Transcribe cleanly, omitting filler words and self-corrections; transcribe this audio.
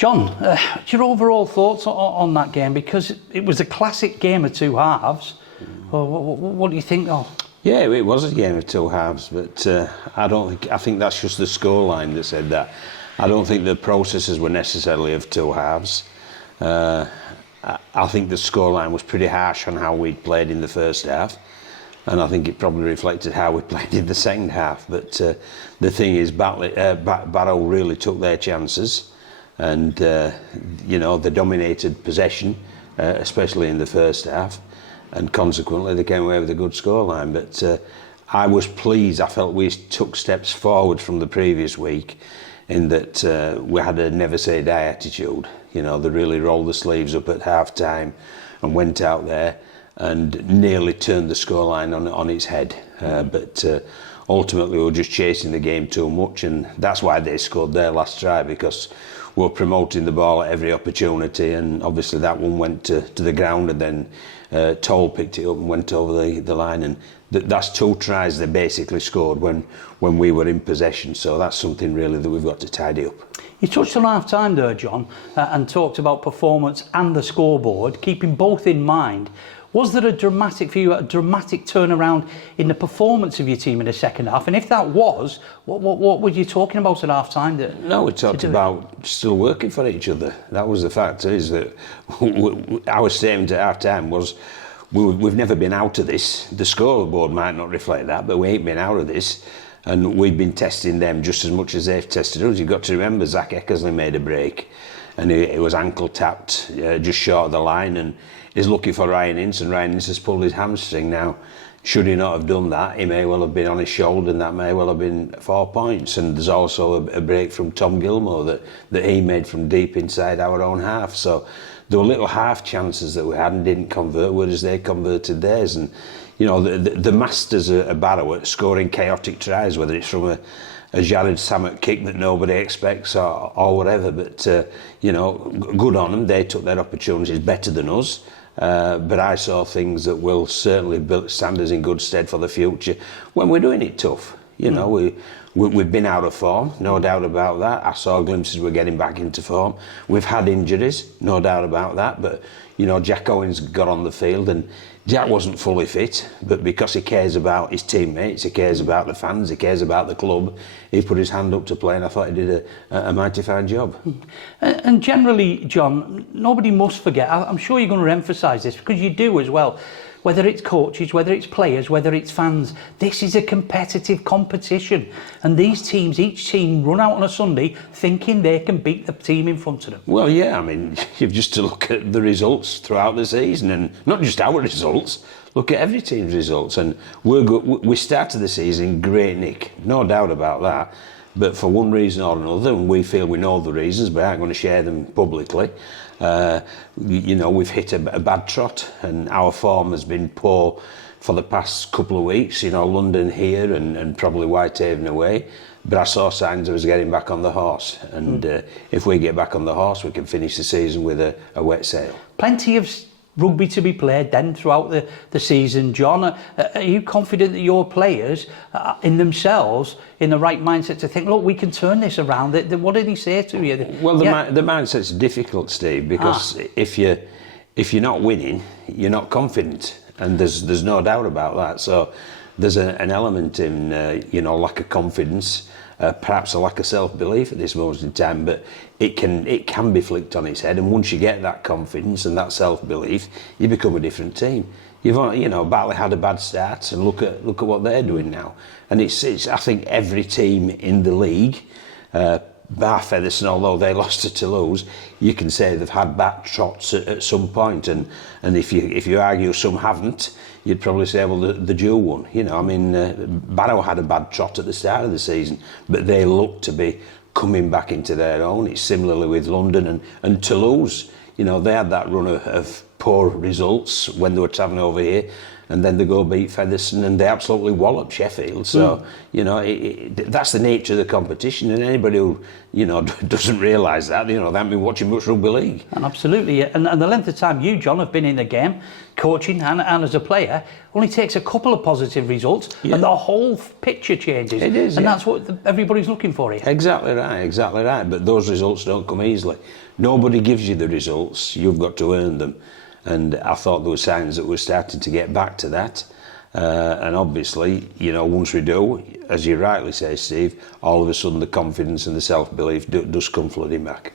John, your overall thoughts on that game? Because it was a classic game of two halves. What do you think? Yeah, it was a game of two halves, but I think that's just the scoreline that said that. I don't think the processes were necessarily of two halves. I think the scoreline was pretty harsh on how we played in the first half, and I think it probably reflected how we played in the second half. But the thing is, Barrow really took their chances, and they dominated possession, especially in the first half, and consequently they came away with a good scoreline. But I was pleased. I felt we took steps forward from the previous week, in that we had a never say die attitude. They really rolled the sleeves up at half time and went out there and nearly turned the scoreline on its head. But ultimately we were just chasing the game too much, and that's why they scored their last try, because we were promoting the ball at every opportunity, and obviously that one went to the ground, and then Toll picked it up and went over the line, and that's two tries they basically scored when we were in possession. So that's something really that we've got to tidy up. You touched on half time there, John, and talked about performance and the scoreboard, keeping both in mind. Was there a dramatic turnaround in the performance of your team in the second half? And if that was, what were you talking about at half time? No, we talked about still working for each other. That was the fact, is that our statement at half time was, we've never been out of this. The scoreboard might not reflect that, but we ain't been out of this. And we've been testing them just as much as they've tested us. You've got to remember, Zach Eckersley made a break, and he was ankle tapped just short of the line, and he's looking for Ryan Ince, and Ryan Ince has pulled his hamstring. Now, should he not have done that, he may well have been on his shoulder, and that may well have been 4 points. And there's also a break from Tom Gilmore that he made from deep inside our own half. So there were little half chances that we had and didn't convert, whereas they converted theirs. And the masters at Barrow at scoring chaotic tries, whether it's from a Jared Samet kick that nobody expects or whatever. But good on them. They took their opportunities better than us. But I saw things that will certainly stand us in good stead for the future when we're doing it tough. We've been out of form, no doubt about that. I saw glimpses we're getting back into form. We've had injuries, no doubt about that. But Jack Owens got on the field, and Jack wasn't fully fit, but because he cares about his teammates, he cares about the fans, he cares about the club, he put his hand up to play, and I thought he did a mighty fine job. And generally, John, nobody must forget, I'm sure you're going to emphasise this, because you do as well, whether it's coaches, whether it's players, whether it's fans, this is a competitive competition. And these teams, each team run out on a Sunday thinking they can beat the team in front of them. Well, yeah, I mean, you've just to look at the results throughout the season, and not just our results, look at every team's results. And we're good. We started the season in great nick, no doubt about that. But for one reason or another, and we feel we know the reasons, but aren't going to share them publicly, we've hit a bad trot, and our form has been poor for the past couple of weeks. London here and probably Whitehaven away. But I saw signs of us getting back on the horse, and if we get back on the horse, we can finish the season with a wet sail. Plenty of rugby to be played then throughout the season, John. Are you confident that your players in themselves in the right mindset to think, look, we can turn this around? What did he say to you? Well, the mindset's difficult, Steve, because if you're not winning, you're not confident, and there's no doubt about that. So there's an element in lack of confidence, perhaps a lack of self-belief at this moment in time, but it can be flicked on its head, and once you get that confidence and that self-belief, you become a different team. Batley had a bad start, and look at what they're doing now. And it's I think every team in the league, bar Featherstone, although they lost to Toulouse, you can say they've had bad trots at some point, and if you argue some haven't, you'd probably say, well, the dual one. Barrow had a bad trot at the start of the season, but they look to be coming back into their own. It's similarly with London and Toulouse. They had that run of poor results when they were travelling over here, and then they go beat Featherstone and they absolutely wallop Sheffield. So, you know, that's the nature of the competition, and anybody who, you know, doesn't realise that, you know, they haven't been watching much rugby league. And absolutely, yeah. And the length of time you, John, have been in the game, coaching and as a player, only takes a couple of positive results and the whole picture changes. It is, and that's what everybody's looking for here. Exactly right. But those results don't come easily. Nobody gives you the results, you've got to earn them. And I thought there were signs that we're starting to get back to that. And obviously, you know, once we do, as you rightly say, Steve, all of a sudden the confidence and the self-belief does come flooding back.